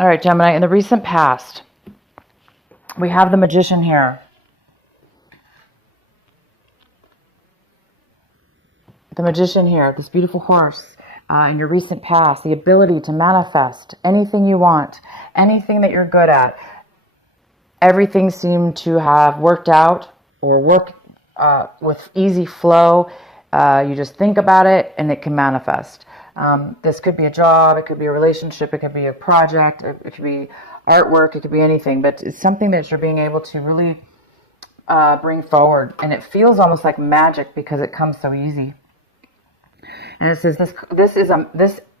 All right, Gemini, in the recent past, we have the Magician here. The Magician here, this beautiful horse, in your recent past, the ability to manifest anything you want, anything that you're good at. Everything seemed to have worked out or work with easy flow. You just think about it and it can manifest. This could be a job, it could be a relationship, it could be a project, it could be artwork, it could be anything, but it's something that you're being able to really bring forward. And it feels almost like magic because it comes so easy. And it says this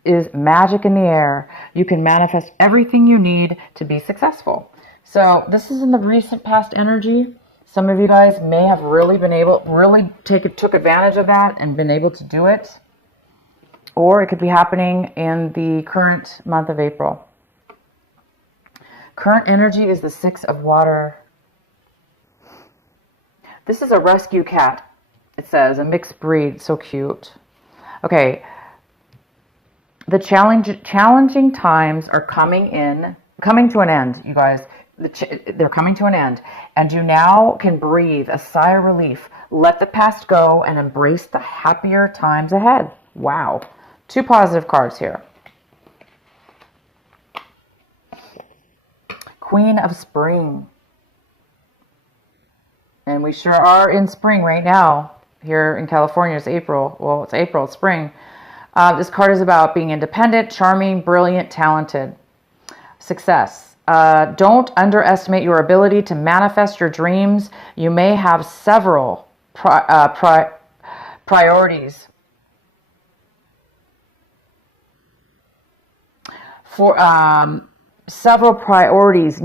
is magic in the air. You can manifest everything you need to be successful. So this is in the recent past energy. Some of you guys may have really took advantage of that and been able to do it. Or it could be happening in the current month of April. Current energy is the 6 of water. This is a rescue cat. It says a mixed breed, so cute. Okay, the challenging times are coming to an end, you guys. They're coming to an end, and you now can breathe a sigh of relief. Let the past go and embrace the happier times ahead. Wow, 2 positive cards here. Queen of Spring, and we sure are in spring right now. Here in California, it's April. Well, it's April, it's spring. This card is about being independent, charming, brilliant, talented. Success. Don't underestimate your ability to manifest your dreams. You may have several priorities. Several priorities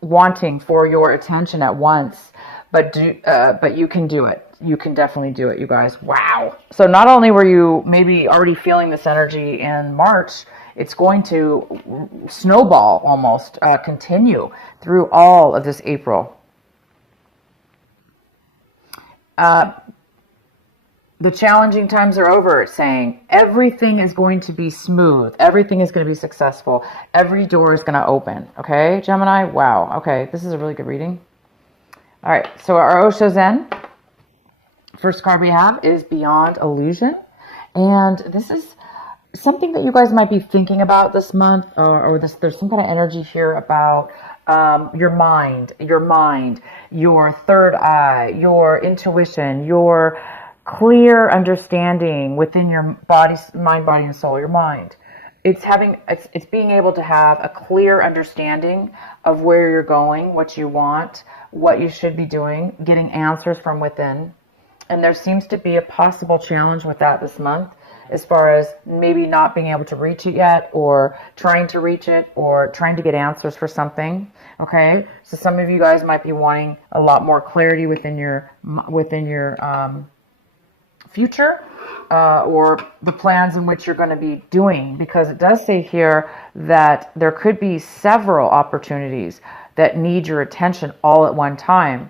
wanting for your attention at once. But you can do it. You can definitely do it, you guys. Wow. So not only were you maybe already feeling this energy in March, it's going to snowball almost, continue through all of this April. The challenging times are over, it's saying. Everything is going to be smooth. Everything is going to be successful. Every door is going to open. Okay, Gemini? Wow. Okay, this is a really good reading. All right, so our Osho Zen, first card we have is Beyond Illusion. And this is something that you guys might be thinking about this month, or there's some kind of energy here about your mind, your third eye, your intuition, your clear understanding within your body, mind, body, and soul, your mind. It's being able to have a clear understanding of where you're going, what you want, what you should be doing, getting answers from within. And there seems to be a possible challenge with that this month, as far as maybe not being able to reach it yet, or trying to reach it, or trying to get answers for something. Okay, so some of you guys might be wanting a lot more clarity within your future, or the plans in which you're going to be doing, because it does say here that there could be several opportunities that need your attention all at one time.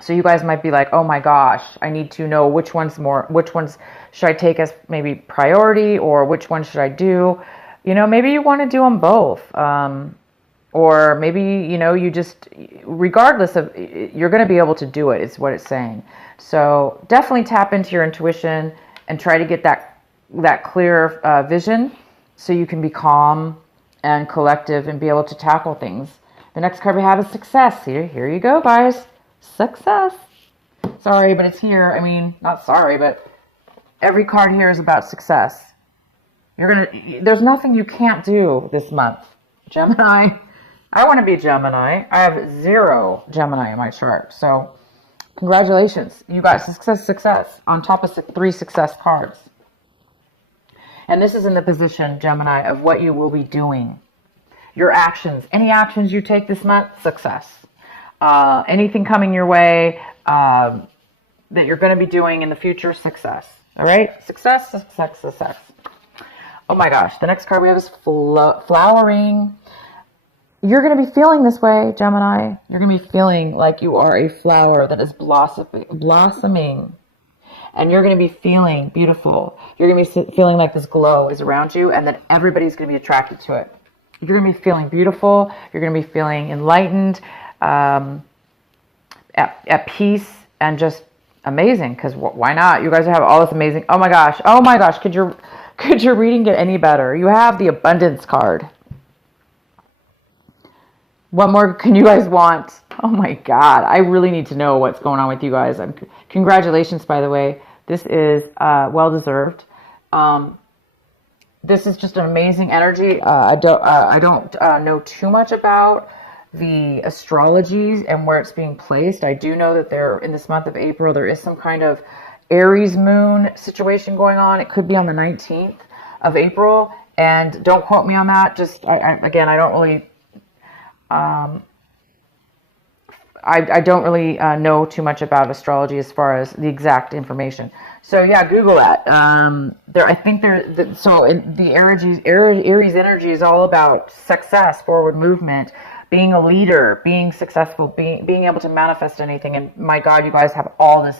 So you guys might be like, oh my gosh, I need to know which ones should I take as maybe priority, or which one should I do? Maybe you want to do them both. Or maybe, you just, regardless of, you're going to be able to do it, is what it's saying. So definitely tap into your intuition and try to get that clear vision, so you can be calm and collective and be able to tackle things. The next card we have is Success. Here you go, guys. Success. Sorry, but it's here. I mean, not sorry, but every card here is about success. There's nothing you can't do this month. Gemini. I want to be Gemini. I have 0 Gemini in my chart. So congratulations. You got success on top of 3 success cards. And this is in the position, Gemini, of what you will be doing. Your actions. Any actions you take this month, success. Anything coming your way that you're going to be doing in the future, success. All right? Success. Oh my gosh. The next card we have is flowering. You're going to be feeling this way, Gemini. You're going to be feeling like you are a flower that is blossoming. And you're going to be feeling beautiful. You're going to be feeling like this glow is around you, and that everybody's going to be attracted to it. You're going to be feeling beautiful. You're going to be feeling enlightened, at peace, and just amazing. Because why not? You guys have all this amazing. Oh my gosh. Oh my gosh. Could your reading get any better? You have the abundance card. What more can you guys want? Oh my God. I really need to know what's going on with you guys. Congratulations, by the way. This is well deserved. This is just an amazing energy. I don't know too much about the astrologies and where it's being placed. I do know that there, in this month of April, there is some kind of Aries moon situation going on. It could be on the 19th of April, and don't quote me on that. Just again, I don't really. I don't really know too much about astrology as far as the exact information. So yeah, Google that. I think so in the Aries energy is all about success, forward movement, being a leader, being successful, being able to manifest anything. And my God, you guys have all this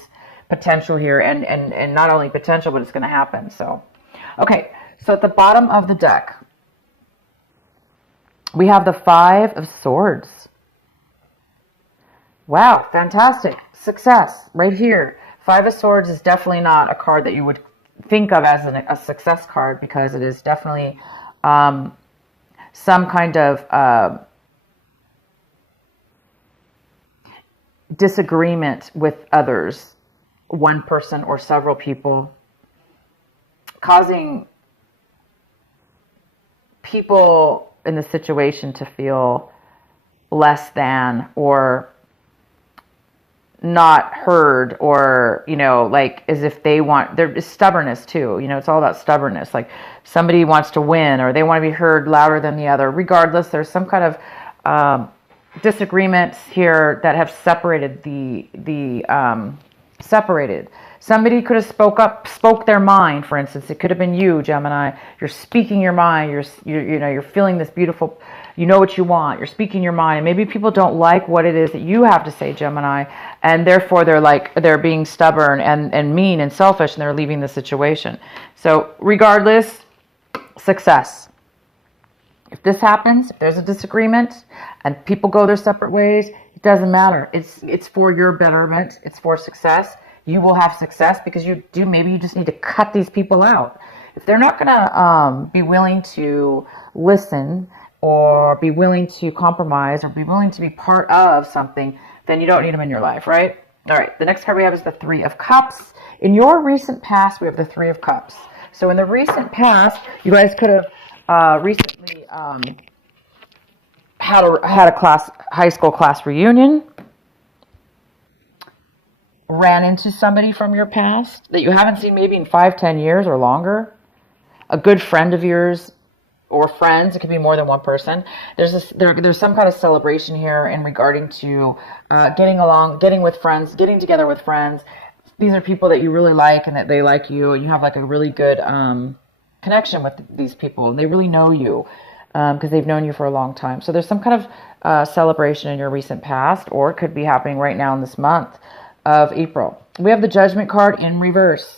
potential here, and not only potential, but it's going to happen. So, okay. So at the bottom of the deck, we have the Five of Swords. Wow, fantastic. Success right here. Five of Swords is definitely not a card that you would think of as a success card, because it is definitely some kind of disagreement with others, one person or several people, causing people in the situation to feel less than, or not heard, or like as if there's stubbornness too. It's all about stubbornness. Like somebody wants to win, or they want to be heard louder than the other. Regardless, there's some kind of disagreements here that have separated separated. Somebody could have spoke their mind. For instance, it could have been you, Gemini. You're speaking your mind. You're feeling this beautiful. You know what you want. You're speaking your mind, and maybe people don't like what it is that you have to say, Gemini, and therefore they're being stubborn and mean and selfish, and they're leaving the situation. So regardless, success. If this happens, if there's a disagreement and people go their separate ways, it doesn't matter. It's for your betterment. It's for success. You will have success because maybe you just need to cut these people out. If they're not going to be willing to listen, or be willing to compromise, or be willing to be part of something, then you don't need them in your life, right? All right, the next card we have is the Three of Cups. In your recent past, we have the Three of Cups. So in the recent past, you guys could have recently had a high school class reunion, ran into somebody from your past that you haven't seen maybe in 5-10 years or longer, a good friend of yours, or friends. It could be more than one person. There's some kind of celebration here in regarding to getting with friends, getting together with friends. These are people that you really like and that they like you, and you have like a really good connection with these people, and they really know you because they've known you for a long time. So there's some kind of celebration in your recent past, or it could be happening right now in this month of April. We have the Judgment card in reverse.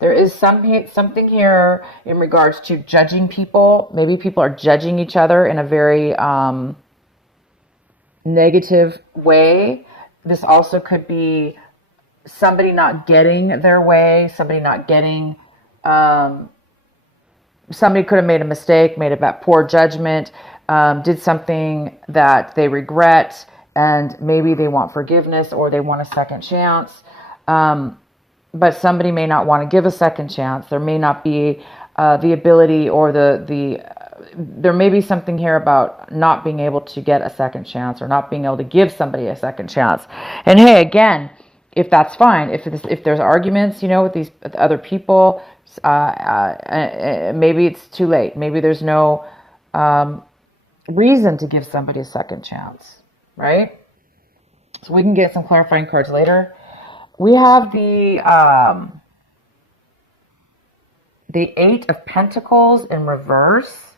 There is something here in regards to judging people. Maybe people are judging each other in a very negative way. This also could be somebody not getting their way, somebody not getting... somebody could have made a mistake, made a poor judgment, did something that they regret, and maybe they want forgiveness or they want a second chance. But somebody may not want to give a second chance. There may not be the ability, or there may be something here about not being able to get a second chance, or not being able to give somebody a second chance. And hey, again, if that's fine, if there's arguments, with these other people, maybe it's too late. Maybe there's no reason to give somebody a second chance, right? So we can get some clarifying cards later. We have the Eight of Pentacles in reverse.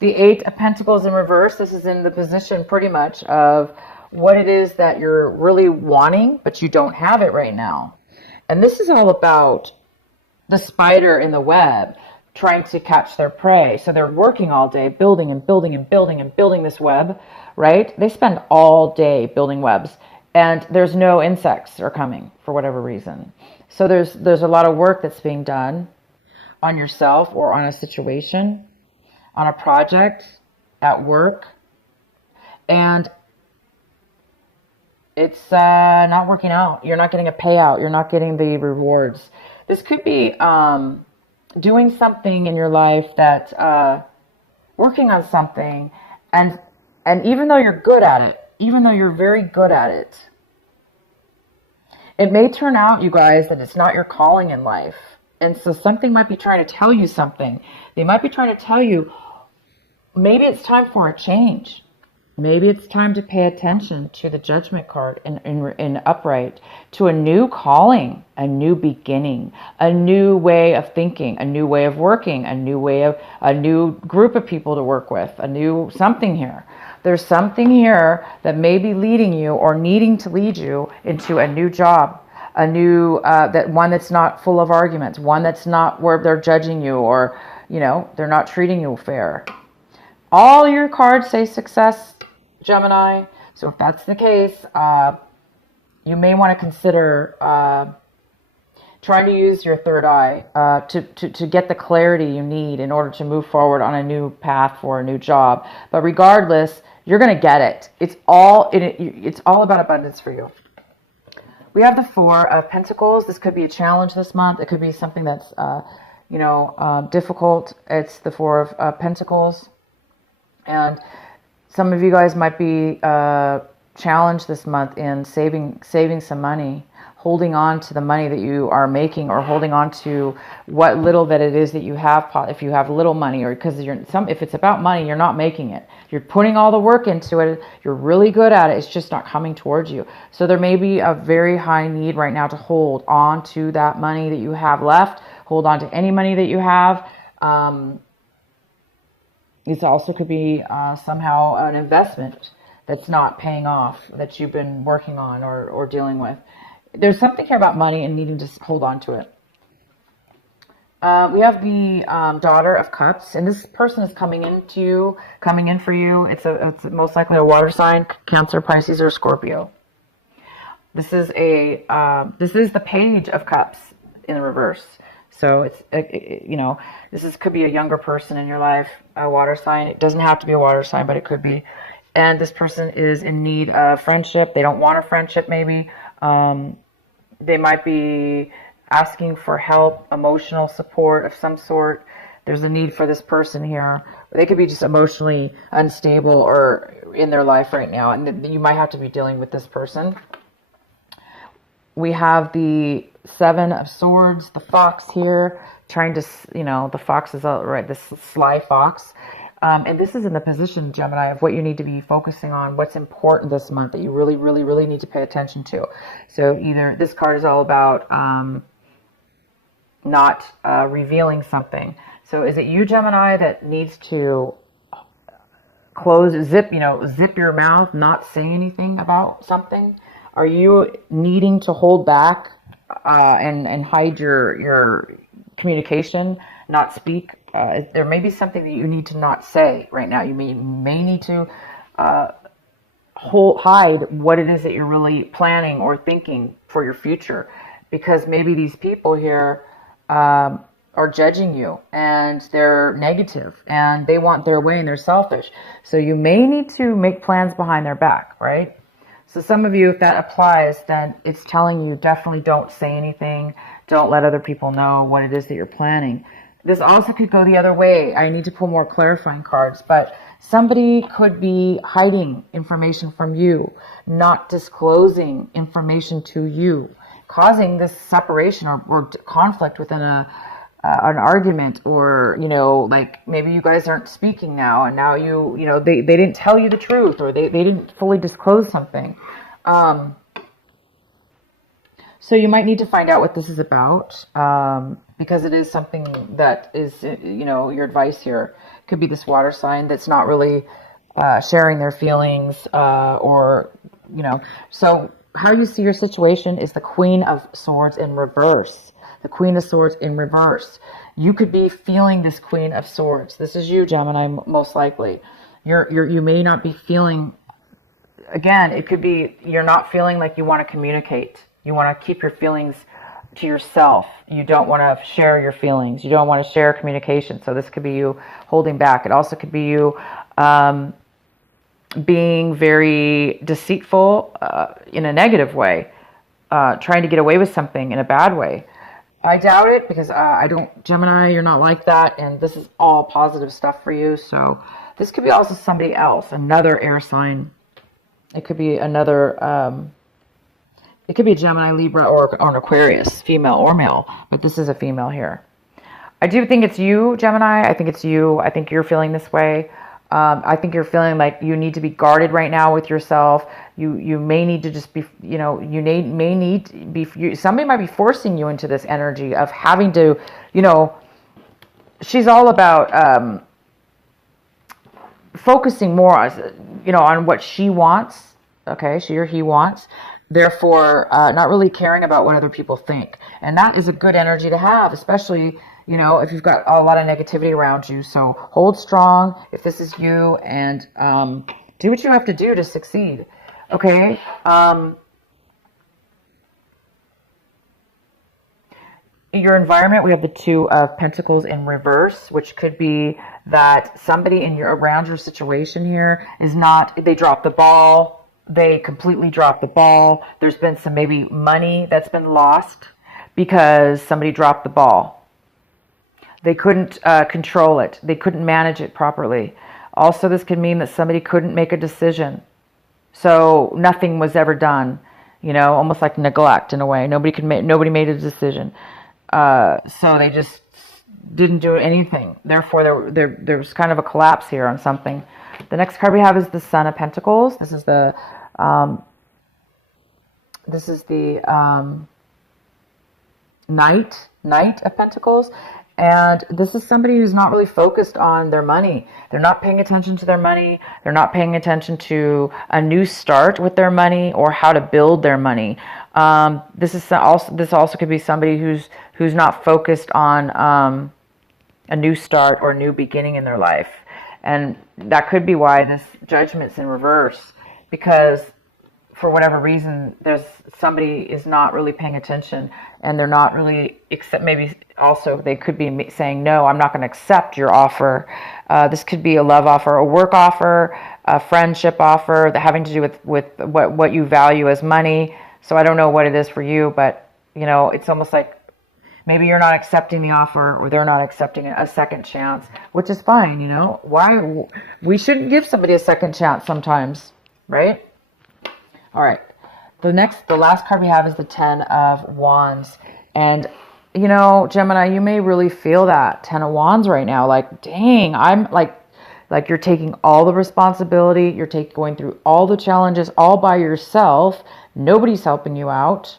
The Eight of Pentacles in reverse, this is in the position pretty much of what it is that you're really wanting, but you don't have it right now. And this is all about the spider in the web, trying to catch their prey. So they're working all day, building and building and building and building this web, right? They spend all day building webs, and there's no insects are coming for whatever reason. So there's a lot of work that's being done on yourself or on a situation, on a project, at work, and it's not working out. You're not getting a payout. You're not getting the rewards. This could be doing something in your life that working on something, and even though you're good at it, even though you're very good at it, it may turn out, you guys, that it's not your calling in life. And so something might be trying to tell you something. They might be trying to tell you, maybe it's time for a change. Maybe it's time to pay attention to the Judgment card in upright, to a new calling, a new beginning, a new way of thinking, a new way of working, a new group of people to work with, a new something here. There's something here that may be leading you or needing to lead you into a new job, a new, one that's not full of arguments, one that's not where they're judging you or, they're not treating you fair. All your cards say success, Gemini. So if that's the case, you may want to consider trying to use your third eye to get the clarity you need in order to move forward on a new path for a new job. But regardless, you're going to get it. It's all about abundance for you. We have the Four of Pentacles. This could be a challenge this month. It could be something that's difficult. It's the Four of Pentacles. And some of you guys might be challenged this month in saving some money, holding on to the money that you are making, or holding on to what little that it is that you have. If you have little money, or because if it's about money, you're not making it. You're putting all the work into it. You're really good at it. It's just not coming towards you. So there may be a very high need right now to hold on to that money that you have left. Hold on to any money that you have. This also could be somehow an investment that's not paying off, that you've been working on or dealing with. There's something here about money and needing to hold on to it. We have the Daughter of Cups, and this person is coming in for you. It's most likely a water sign, Cancer, Pisces, or Scorpio. This is the Page of Cups in the reverse. So it's, could be a younger person in your life, a water sign. It doesn't have to be a water sign, but it could be. And this person is in need of friendship. They don't want a friendship, maybe. They might be asking for help, emotional support of some sort. There's a need for this person here. They could be just emotionally unstable or in their life right now, and you might have to be dealing with this person. We have the Seven of Swords, the fox here, trying to, the fox is right, this sly fox. And this is in the position, Gemini, of what you need to be focusing on, what's important this month that you really, really, really need to pay attention to. So either this card is all about not revealing something. So is it you, Gemini, that needs to zip your mouth, not say anything about something? Are you needing to hold back and hide your communication, not speak? There may be something that you need to not say right now. You may need to hide what it is that you're really planning or thinking for your future, because maybe these people here are judging you and they're negative and they want their way and they're selfish. So you may need to make plans behind their back, right? So some of you, if that applies, then it's telling you definitely don't say anything. Don't let other people know what it is that you're planning. This also could go the other way. I need to pull more clarifying cards, but somebody could be hiding information from you, not disclosing information to you, causing this separation or conflict within an argument, or, like maybe you guys aren't speaking now, and now they didn't tell you the truth, or they didn't fully disclose something. So you might need to find out what this is about, because it is something that is, your advice here could be this water sign that's not really sharing their feelings, so how you see your situation is the Queen of Swords in reverse. the Queen of Swords in reverse. You could be feeling this Queen of Swords. This is you, Gemini, most likely. You may not be feeling, again, it could be you're not feeling like you want to communicate. You want to keep your feelings to yourself. You don't want to share your feelings. You don't want to share communication. So this could be you holding back. It also could be you being very deceitful in a negative way, trying to get away with something in a bad way. I doubt it, because Gemini, you're not like that, and this is all positive stuff for you. So this could be also somebody else, another air sign. It could be another, it could be a Gemini, Libra, or an Aquarius, female or male, but this is a female here. I do think it's you, Gemini. I think it's you. I think you're feeling this way. I think you're feeling like you need to be guarded right now with yourself. You may need to just be, somebody might be forcing you into this energy of having to, she's all about focusing more on what she wants. Okay, she or he wants. Therefore, not really caring about what other people think. And that is a good energy to have, especially if you've got a lot of negativity around you. So hold strong if this is you, and do what you have to do to succeed. Okay. In your environment, we have the Two of Pentacles in reverse, which could be that somebody around your situation here they dropped the ball. They completely dropped the ball. There's been some maybe money that's been lost because somebody dropped the ball. They couldn't control it. They couldn't manage it properly. Also, this could mean that somebody couldn't make a decision. So nothing was ever done, almost like neglect in a way. Nobody made a decision. So they just didn't do anything. Therefore, there was kind of a collapse here on something. The next card we have is the Sun of Pentacles. This is the Knight of Pentacles. And this is somebody who's not really focused on their money. They're not paying attention to their money. They're not paying attention to a new start with their money or how to build their money. This also could be somebody who's not focused on a new start or a new beginning in their life. And that could be why this Judgment's in reverse, because for whatever reason, somebody is not really paying attention, and they're not really maybe also they could be saying, no, I'm not going to accept your offer. This could be a love offer, a work offer, a friendship offer, that having to do with what you value as money. So I don't know what it is for you, but it's almost like maybe you're not accepting the offer, or they're not accepting a second chance, which is fine. Why we shouldn't give somebody a second chance sometimes, right? All right. The last card we have is the Ten of Wands. And, Gemini, you may really feel that Ten of Wands right now. Like, dang, I'm like you're taking all the responsibility. You're going through all the challenges all by yourself. Nobody's helping you out.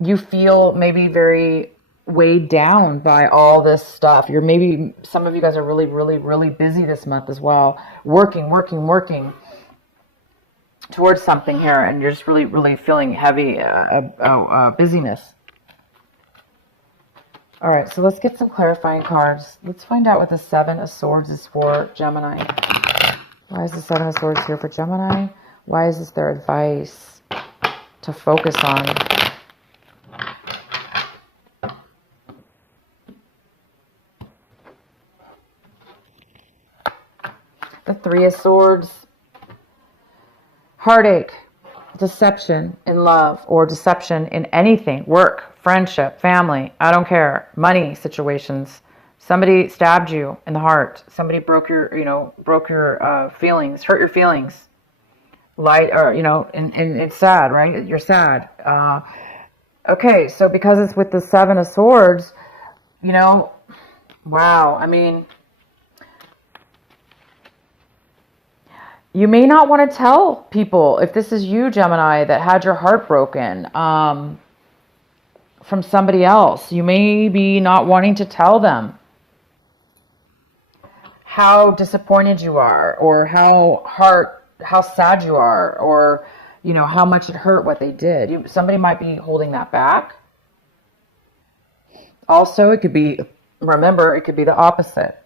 You feel maybe very weighed down by all this stuff. Some of you guys are really, really, really busy this month as well. Working towards something here, and you're just really, really feeling heavy busyness. All right, so let's get some clarifying cards. Let's find out what the Seven of Swords is for Gemini. Why is the Seven of Swords here for Gemini? Why is this their advice to focus on? The Three of Swords. Heartache, deception in love, or deception in anything, work, friendship, family, I don't care, money situations. Somebody stabbed you in the heart. Somebody broke your feelings, hurt your feelings. And it's sad, right? You're sad. Okay, so because it's with the Seven of Swords, wow, I mean, you may not want to tell people, if this is you, Gemini, that had your heart broken from somebody else. You may be not wanting to tell them how disappointed you are, or how sad you are, or how much it hurt what they did. Somebody might be holding that back. Also, it could be, remember, it could be the opposite.